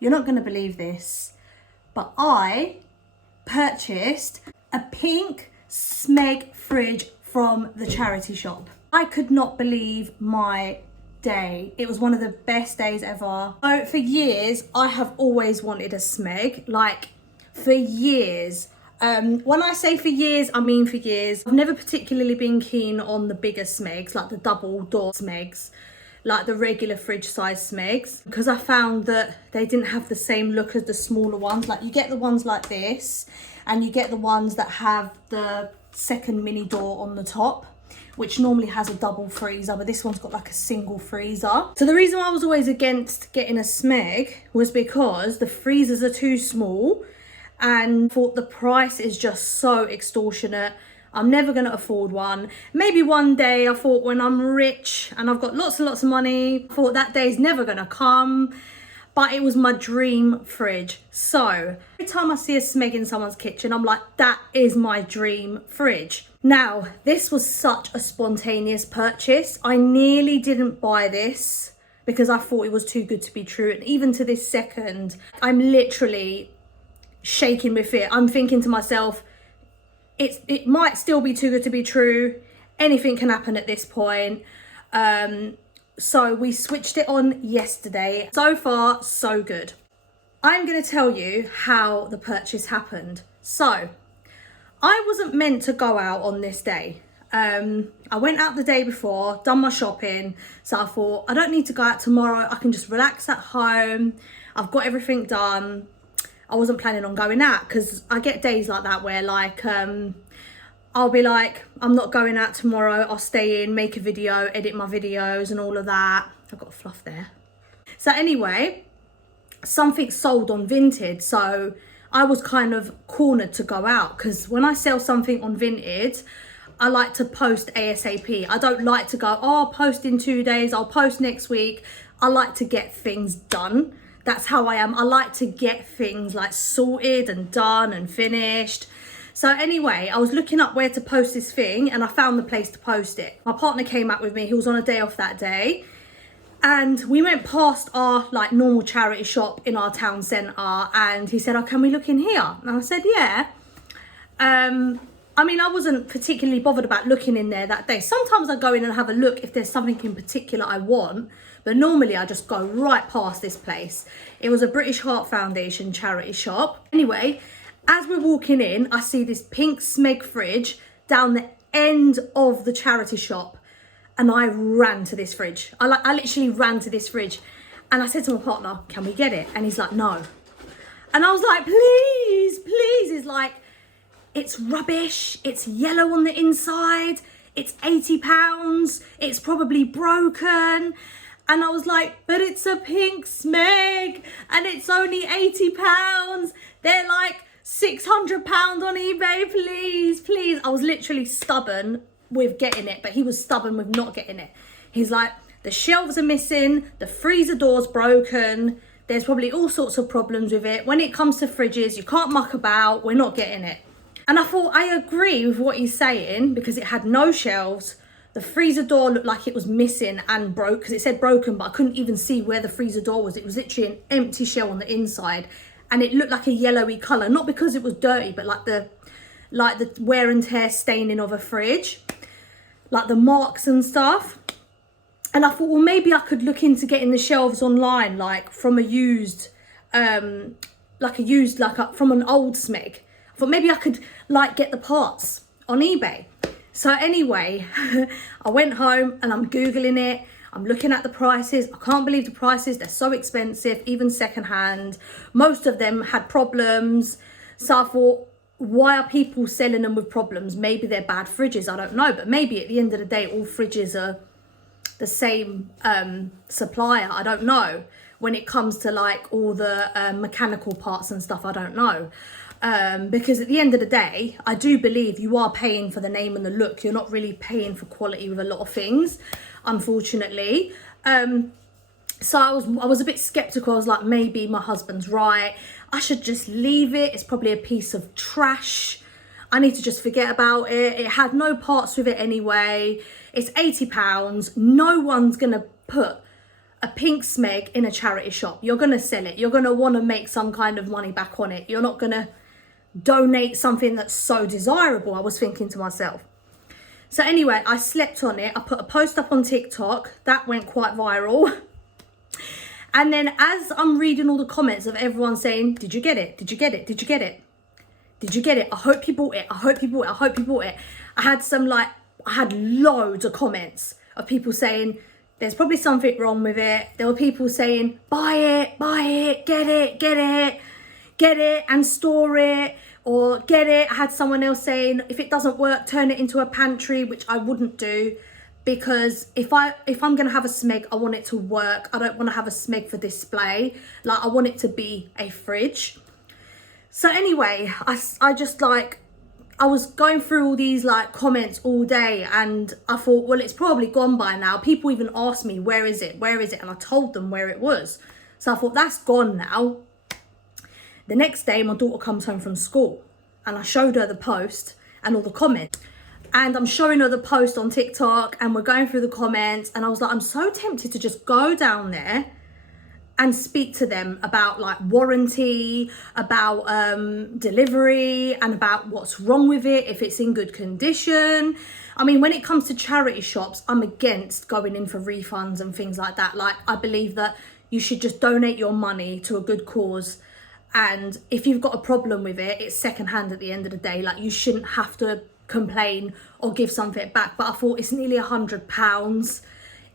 You're not going to believe this, but I purchased a Pink Smeg fridge from the charity shop. I could not believe my day. It was one of the best days ever. So for years, I have always wanted a Smeg, like for years. When I say for years, I mean for years. I've never particularly been keen on the bigger Smegs, like the double door Smegs, like the regular fridge size Smegs, because I found that they didn't have the same look as the smaller ones. Like you get the ones like this, and you get the ones that have the second mini door on the top, which normally has a double freezer, but this one's got like a single freezer. So the reason I was always against getting a Smeg was because the freezers are too small, and thought the price is just so extortionate. I'm never going to afford one. Maybe one day, I thought, when I'm rich and I've got lots and lots of money, I thought that day's never going to come. But it was my dream fridge. So every time I see a Smeg in someone's kitchen, I'm like, that is my dream fridge. Now, this was such a spontaneous purchase. I nearly didn't buy this because I thought it was too good to be true. And even to this second, I'm literally shaking with fear. I'm thinking to myself, it might still be too good to be true. Anything can happen at this point. So we switched it on yesterday. So far, so good. I'm going to tell you how the purchase happened. So I wasn't meant to go out on this day. I went out the day before, done my shopping. So I thought, I don't need to go out tomorrow. I can just relax at home. I've got everything done. I wasn't planning on going out because I get days like that where like, I'll be like, I'm not going out tomorrow. I'll stay in, make a video, edit my videos and all of that. I've got a fluff there. So anyway, something sold on Vinted. So I was kind of cornered to go out because when I sell something on Vinted, I like to post ASAP. I don't like to go, oh, I'll post in 2 days. I'll post next week. I like to get things done. That's how I am. I like to get things like sorted and done and finished. So anyway, I was looking up where to post this thing and I found the place to post it. My partner came out with me. He was on a day off that day. And we went past our like normal charity shop in our town centre and he said, oh, can we look in here? And I said, yeah. I mean, I wasn't particularly bothered about looking in there that day. Sometimes I go in and have a look if there's something in particular I want. But normally I just go right past this place. It was a British Heart Foundation charity shop. Anyway, as we're walking in, I see this Pink Smeg fridge down the end of the charity shop. And I ran to this fridge. I literally ran to this fridge. And I said to my partner, can we get it? And he's like, no. And I was like, please, please. He's like, it's rubbish. It's yellow on the inside. It's £80. It's probably broken. And I was like, but it's a Pink Smeg and it's only £80. They're like £600 on eBay, please, please. I was literally stubborn with getting it, but he was stubborn with not getting it. He's like, the shelves are missing, the freezer door's broken, there's probably all sorts of problems with it. When it comes to fridges, you can't muck about, we're not getting it. And I thought, I agree with what he's saying because it had no shelves. The freezer door looked like it was missing and broke because it said broken, but I couldn't even see where the freezer door was. It was literally an empty shell on the inside and it looked like a yellowy colour, not because it was dirty, but like the wear and tear staining of a fridge, like the marks and stuff. And I thought, well, maybe I could look into getting the shelves online, like from a used, from an old Smeg. I thought maybe I could like get the parts on eBay. So anyway, I went home and I'm Googling it. I'm looking at the prices. I can't believe the prices. They're so expensive, even secondhand. Most of them had problems. So I thought, why are people selling them with problems? Maybe they're bad fridges. I don't know. But maybe at the end of the day, all fridges are the same supplier. I don't know. When it comes to like all the mechanical parts and stuff, I don't know. Because at the end of the day, I do believe you are paying for the name and the look. You're not really paying for quality with a lot of things, unfortunately. So I was a bit skeptical. I was like, maybe my husband's right. I should just leave it. It's probably a piece of trash. I need to just forget about it. It had no parts with it anyway. It's £80. No one's going to put a Pink Smeg in a charity shop. You're going to sell it. You're going to want to make some kind of money back on it. You're not going to donate something that's so desirable, I was thinking to myself. So anyway, I slept on it. I put a post up on TikTok. That went quite viral. And then as I'm reading all the comments of everyone saying, did you get it? Did you get it? Did you get it? Did you get it? I hope you bought it. I hope you bought it. I hope you bought it. I had loads of comments of people saying, there's probably something wrong with it. There were people saying, buy it, get it, get it, get it and store it, or get it. I had someone else saying, if it doesn't work, turn it into a pantry, which I wouldn't do, because if I'm gonna have a Smeg, I want it to work. I don't want to have a Smeg for display. Like, I want it to be a fridge. So anyway, I just like, I was going through all these like comments all day, and I thought, well, it's probably gone by now. People even asked me, where is it? Where is it? And I told them where it was. So I thought, that's gone now. The next day, my daughter comes home from school and I showed her the post and all the comments. And I'm showing her the post on TikTok and we're going through the comments, and I was like, I'm so tempted to just go down there and speak to them about like warranty, about delivery, and about what's wrong with it, if it's in good condition. I mean, when it comes to charity shops, I'm against going in for refunds and things like that. Like, I believe that you should just donate your money to a good cause. And if you've got a problem with it, it's secondhand at the end of the day. Like, you shouldn't have to complain or give something back. But I thought, it's nearly £100.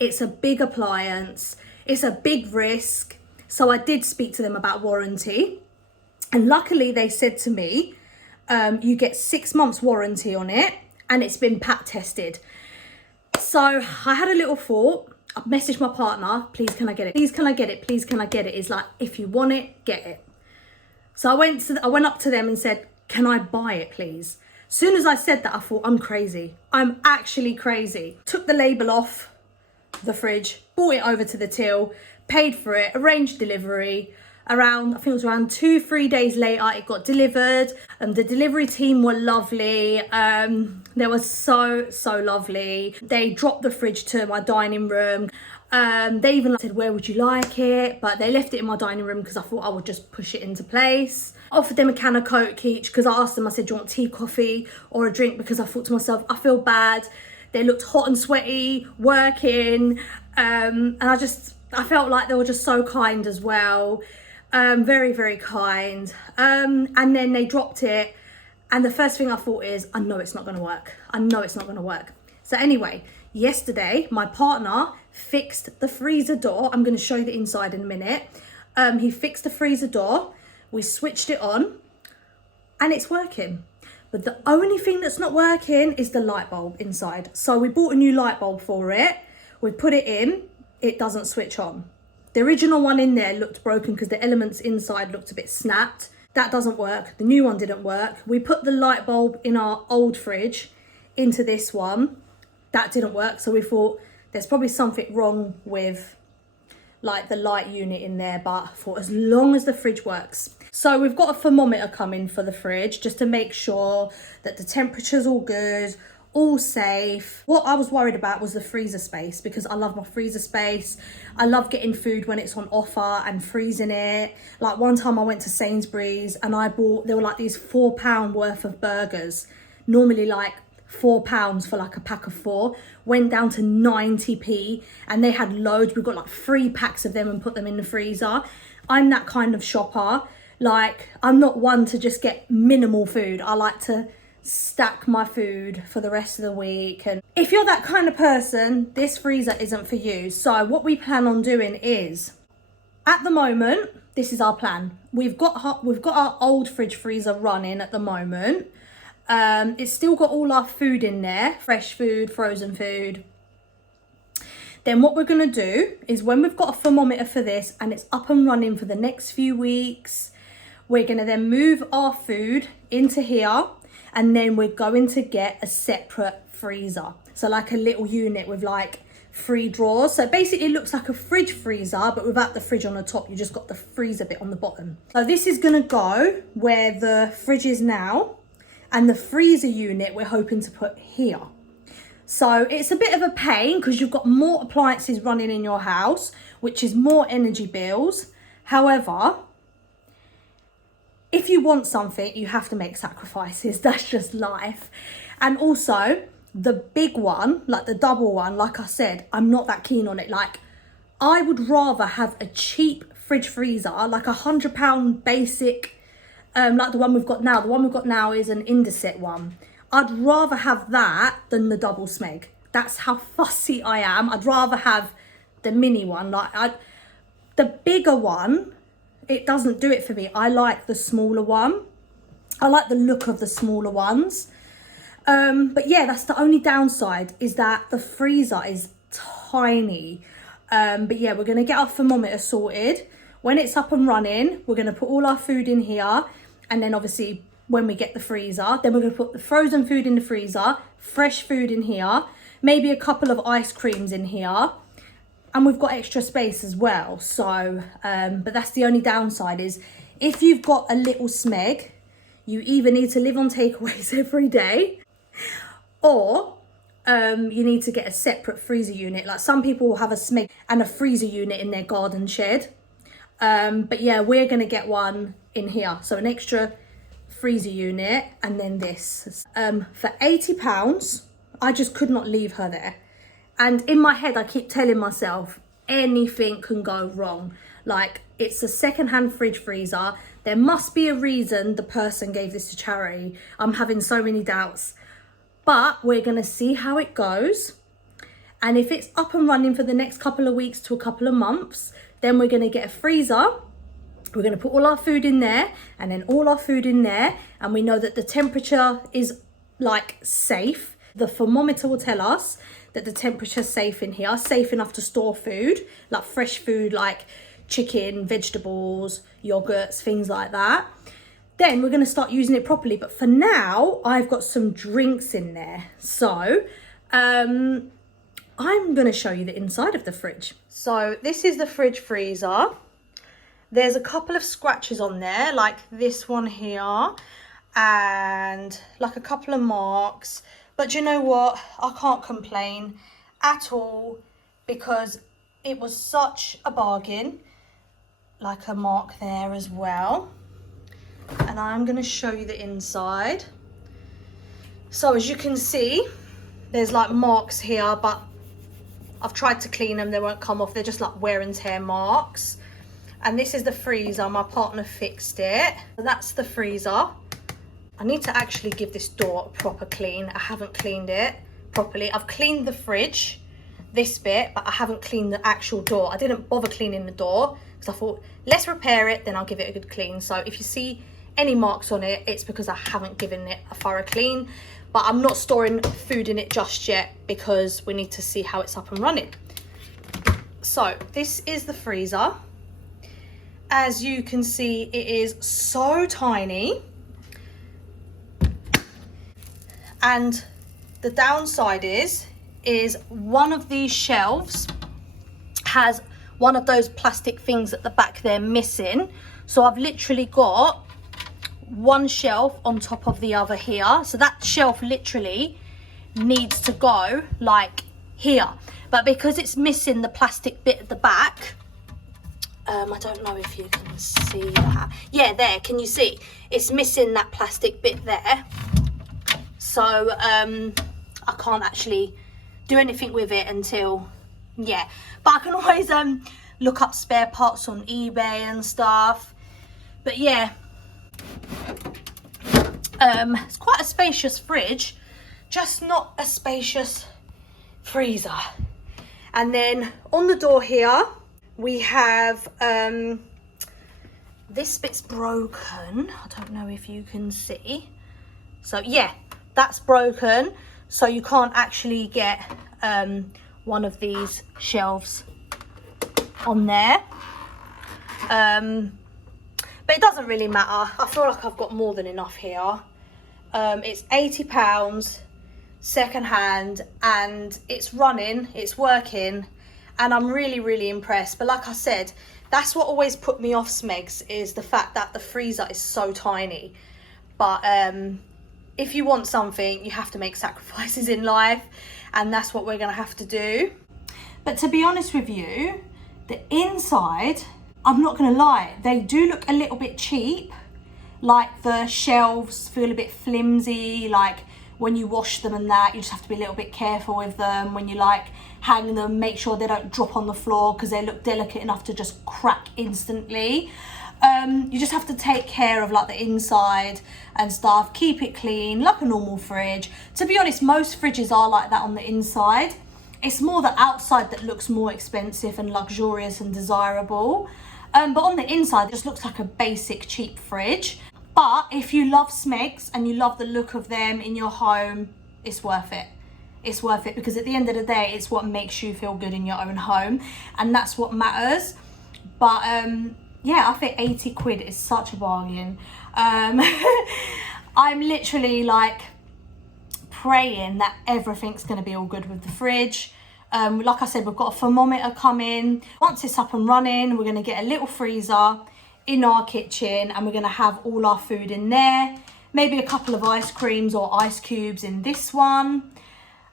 It's a big appliance. It's a big risk. So I did speak to them about warranty. And luckily they said to me, you get 6 months warranty on it and it's been pat tested. So I had a little thought. I messaged my partner, please can I get it? Please can I get it? Please can I get it? It's like, if you want it, get it. So I went up to them and said, can I buy it, please? As soon as I said that, I thought, I'm crazy. I'm actually crazy. Took the label off the fridge, brought it over to the till, paid for it, arranged delivery. I think it was around 2-3 days later, it got delivered. The delivery team were lovely. They were so lovely. They dropped the fridge to my dining room. They even said, where would you like it? But they left it in my dining room because I thought I would just push it into place. Offered them a can of Coke each because I asked them, I said, do you want tea, coffee or a drink? Because I thought to myself, I feel bad. They looked hot and sweaty, working. And I felt like they were just so kind as well. Very kind. And then they dropped it. And the first thing I thought is, I know it's not going to work. I know it's not going to work. So anyway, yesterday, my partner fixed the freezer door. I'm going to show you the inside in a minute. He fixed the freezer door. We switched it on and it's working. But the only thing that's not working is the light bulb inside. So we bought a new light bulb for it. We put it in, it doesn't switch on. The original one in there looked broken because the elements inside looked a bit snapped. That doesn't work. The new one didn't work. We put the light bulb in our old fridge into this one. That didn't work. So we thought there's probably something wrong with like the light unit in there, but I thought as long as the fridge works. So we've got a thermometer coming for the fridge just to make sure that the temperature's all good, all safe. What I was worried about was the freezer space, because I love my freezer space. I love getting food when it's on offer and freezing it. Like one time I went to Sainsbury's and there were like these £4 worth of burgers, normally like £4 for like a pack of 4, went down to 90p, and they had loads. We got like 3 packs of them and put them in the freezer. I'm that kind of shopper. Like, I'm not one to just get minimal food. I like to stack my food for the rest of the week. And if you're that kind of person, this freezer isn't for you. So what we plan on doing is, at the moment, this is our plan. We've got our old fridge freezer running at the moment. It's still got all our food in there, fresh food, frozen food. Then what we're going to do is, when we've got a thermometer for this and it's up and running for the next few weeks, we're going to then move our food into here, and then we're going to get a separate freezer. So like a little unit with like 3 drawers. So basically it looks like a fridge freezer, but without the fridge on the top. You just got the freezer bit on the bottom. So this is going to go where the fridge is now, and the freezer unit we're hoping to put here. So it's a bit of a pain because you've got more appliances running in your house. which is more energy bills. However, if you want something, you have to make sacrifices. That's just life. And also, the big one, like the double one, like I said, I'm not that keen on it. Like, I would rather have a cheap fridge freezer, like £100 basic, like the one we've got now. The one we've got now is an Indesit one. I'd rather have that than the double Smeg. That's how fussy I am. I'd rather have the mini one. The bigger one, it doesn't do it for me. I like the smaller one. I like the look of the smaller ones. But yeah, that's the only downside, is that the freezer is tiny. But yeah, we're going to get our thermometer sorted. When it's up and running, we're going to put all our food in here. And then obviously when we get the freezer, then we're going to put the frozen food in the freezer, fresh food in here, maybe a couple of ice creams in here. And we've got extra space as well. So, but that's the only downside, is if you've got a little Smeg, you either need to live on takeaways every day, or you need to get a separate freezer unit. Like, some people will have a Smeg and a freezer unit in their garden shed. But yeah, we're going to get one in here. So an extra freezer unit, and then this. For £80, I just could not leave her there. And in my head, I keep telling myself, anything can go wrong. Like, it's a second-hand fridge freezer. There must be a reason the person gave this to charity. I'm having so many doubts. But we're going to see how it goes. And if it's up and running for the next couple of weeks to a couple of months, then we're going to get a freezer. We're going to put all our food in there, and then all our food in there. And we know that the temperature is, like, safe. The thermometer will tell us that the temperature's safe in here, safe enough to store food, like fresh food, like chicken, vegetables, yogurts, things like that. Then we're going to start using it properly. But for now, I've got some drinks in there. So I'm going to show you the inside of the fridge. So this is the fridge freezer. There's a couple of scratches on there, like this one here, and like a couple of marks. But you know what? I can't complain at all, because it was such a bargain. Like a mark there as well. And I'm going to show you the inside. So as you can see, there's like marks here, but I've tried to clean them. They won't come off. They're just like wear and tear marks. And this is the freezer. My partner fixed it. So that's the freezer. I need to actually give this door a proper clean. I haven't cleaned it properly. I've cleaned the fridge, this bit, but I haven't cleaned the actual door. I didn't bother cleaning the door because I thought, let's repair it, then I'll give it a good clean. So if you see any marks on it, it's because I haven't given it a thorough clean. But I'm not storing food in it just yet, because we need to see how it's up and running. So this is the freezer. As you can see, it is so tiny. And the downside is one of these shelves has one of those plastic things at the back there missing. So I've literally got one shelf on top of the other here. So that shelf literally needs to go like here. But because it's missing the plastic bit at the back, I don't know if you can see that. Yeah, there, can you see? It's missing that plastic bit there. So I can't actually do anything with it until, yeah. But I can always look up spare parts on eBay and stuff. But yeah, it's quite a spacious fridge, just not a spacious freezer. And then on the door here, we have, this bit's broken. I don't know if you can see. So yeah, that's broken. So you can't actually get one of these shelves on there. But it doesn't really matter. I feel like I've got more than enough here. It's £80 second hand, and it's running, it's working, and I'm really, really impressed. But like I said, that's what always put me off Smegs, is the fact that the freezer is so tiny. But if you want something, you have to make sacrifices in life, and that's what we're gonna have to do. But to be honest with you, The inside, I'm not gonna lie, they do look a little bit cheap. Like the shelves feel a bit flimsy, like when you wash them and that, you just have to be a little bit careful with them. When you like hang them, make sure they don't drop on the floor because they look delicate enough to just crack instantly. You just have to take care of like the inside and stuff, keep it clean like a normal fridge. To be honest, most fridges are like that on the inside. It's more the outside that looks more expensive and luxurious and desirable. But on the inside, it just looks like a basic cheap fridge. But if you love Smegs and you love the look of them in your home, it's worth it. It's worth it because at the end of the day, it's what makes you feel good in your own home. And that's what matters. But yeah, I think 80 quid is such a bargain. I'm literally like praying that everything's going to be all good with the fridge. Like I said, we've got a thermometer coming. Once it's up and running, we're going to get a little freezer in our kitchen and we're going to have all our food in there. Maybe a couple of ice creams or ice cubes in this one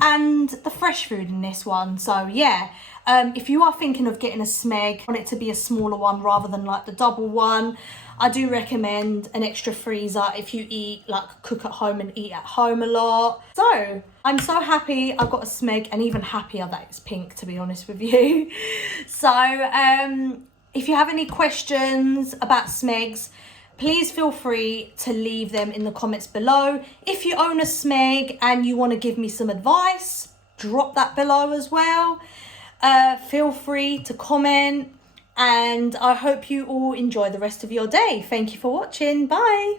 and the fresh food in this one. So yeah, if you are thinking of getting a Smeg, want it to be a smaller one rather than like the double one, I do recommend an extra freezer if you eat, like cook at home and eat at home a lot. So I'm so happy I've got a Smeg and even happier that it's pink, to be honest with you. So if you have any questions about Smegs, please feel free to leave them in the comments below. If you own a Smeg and you want to give me some advice, drop that below as well. Feel free to comment and I hope you all enjoy the rest of your day. Thank you for watching. Bye.